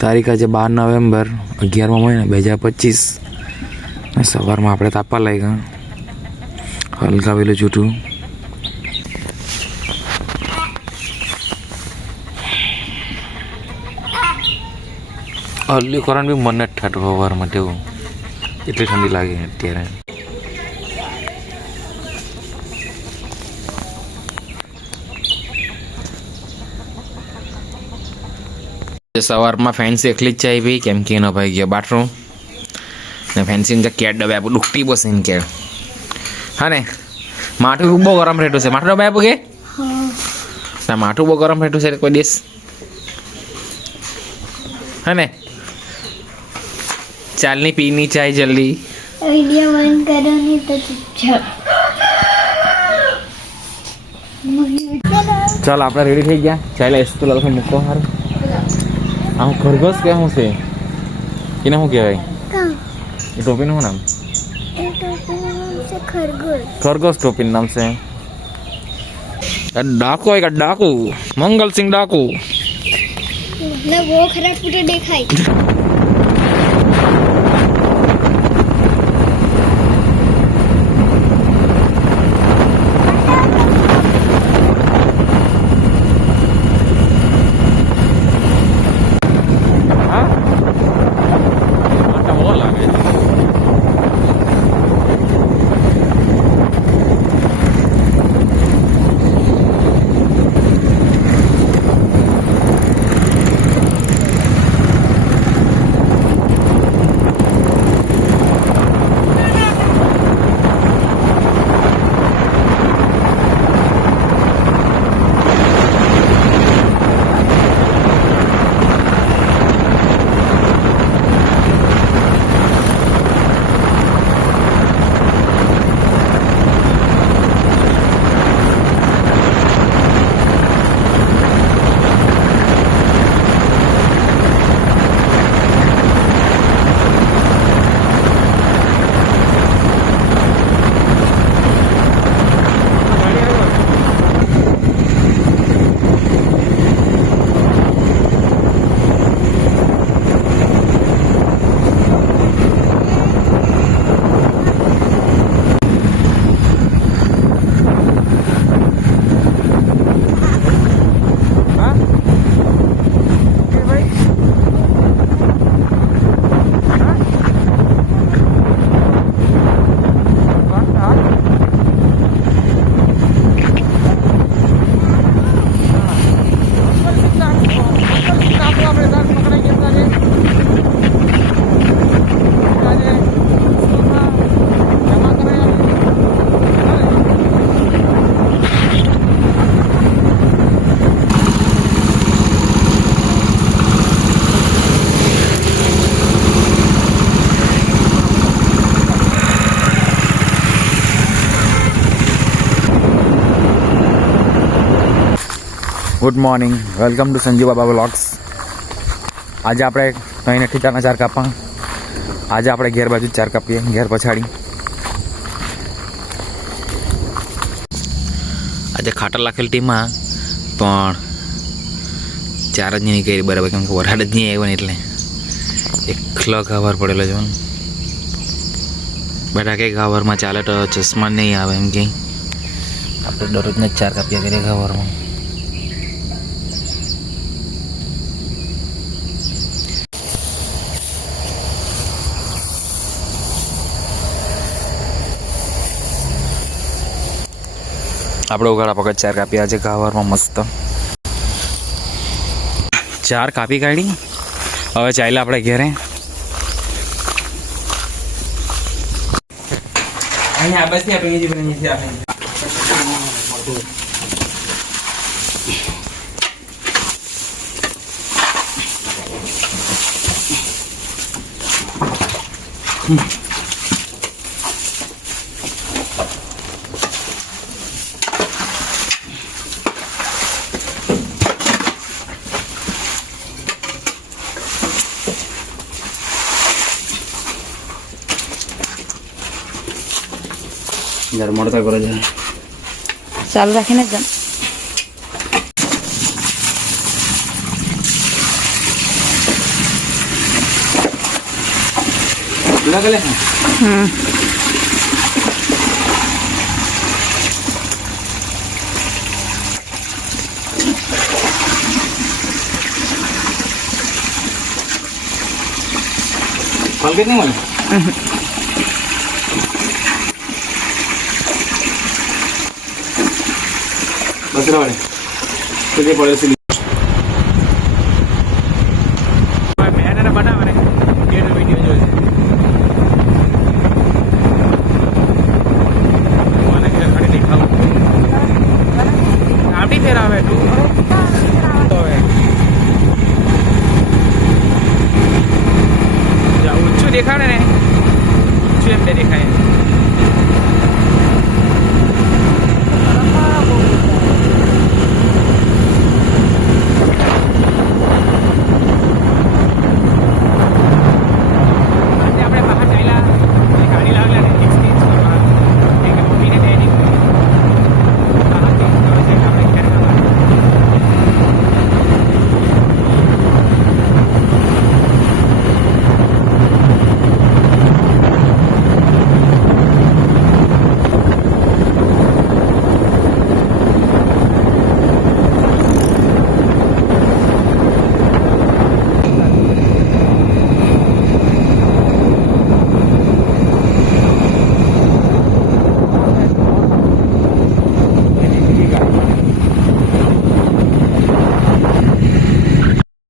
તારીખ આજે 12 નવેમ્બર 11મો મહિનો 2025. સવારમાં આપણે તાપવા લાગ્યા હલકાવેલું જૂઠું. હલ્લી કરવાનું બી મને જ ઠાઠું સવારમાં તેવું એટલી ઠંડી લાગે અત્યારે. સવારમાં ફેન્સી એકલી જ ચાઈ પી કેમ કે એનો ભાઈ ગયો બાથરૂમ ને ફેન્સી કેટ ડબે આપું ડૂકટી બસ એને કે હા ને માઠું બહુ ગરમ રહેતું છે. માઠું ડબે આપું કે ના માઠું બહુ ગરમ રહેતું છે કોઈ દિવસ હા ને. ચાલની પીની ચાય જલ્દી વિડિયો બંધ કરો નહીં તો ચૂપચાપ. ચાલ આપણે રેડી થઈ ગયા. ચાલે એસ તો લગભગ મૂકો સારું. આ ખરગોશ કે શું છે એને શું કહેવાય એ ટોપીનું શું નામ? ખરગોશ ટોપીનું નામ છે. ડાકુ હોય ડાકુ મંગલસિંહ ડાકુ. वो खराब पूरे देखाई. Good morning, welcome to Sanjeev Baba vlogs. આજે આપણે કંઈ નથી ચારના ચાર કાપવા. આજે આપણે ઘેર બાજુ ચાર કાપીએ, ઘેર પછાડી. આજે ખાટર લાખેલ ટીમમાં પણ ચાર જ નહીં કરી બરાબર કેમ કે વરસાદ જ નહીં આવ્યો ને એટલે એકલો ગાવર પડેલો છે. બધા કંઈ ગાવરમાં ચાલે તો ચશ્મા નહીં આવે એમ કે આપણે દરરોજને જ ચાર કાપ્યા કરીએ ગાવરમાં. આપણે ઉગાડા પગત ચાર કાપ્યા છે ગાવરમાં મસ્ત. ચાર કાપી કાઢી હવે ચાલ્યા આપણે ઘેરે. અહીંયા બસ આપણે જરા મળતા કરો છે ચાલુ રાખીને જ જુદા કરે છે કોલગેટ નહીં મળે બસ રવાડે તો જે પડે છે મેં બનાવે ને એનો વિડીયો જોયો છે મને કે ખડી દેખાવ આપણી ફેરાવે તું તો હવે ઊંચું દેખાડે ને ઊંચું એમ દેખાય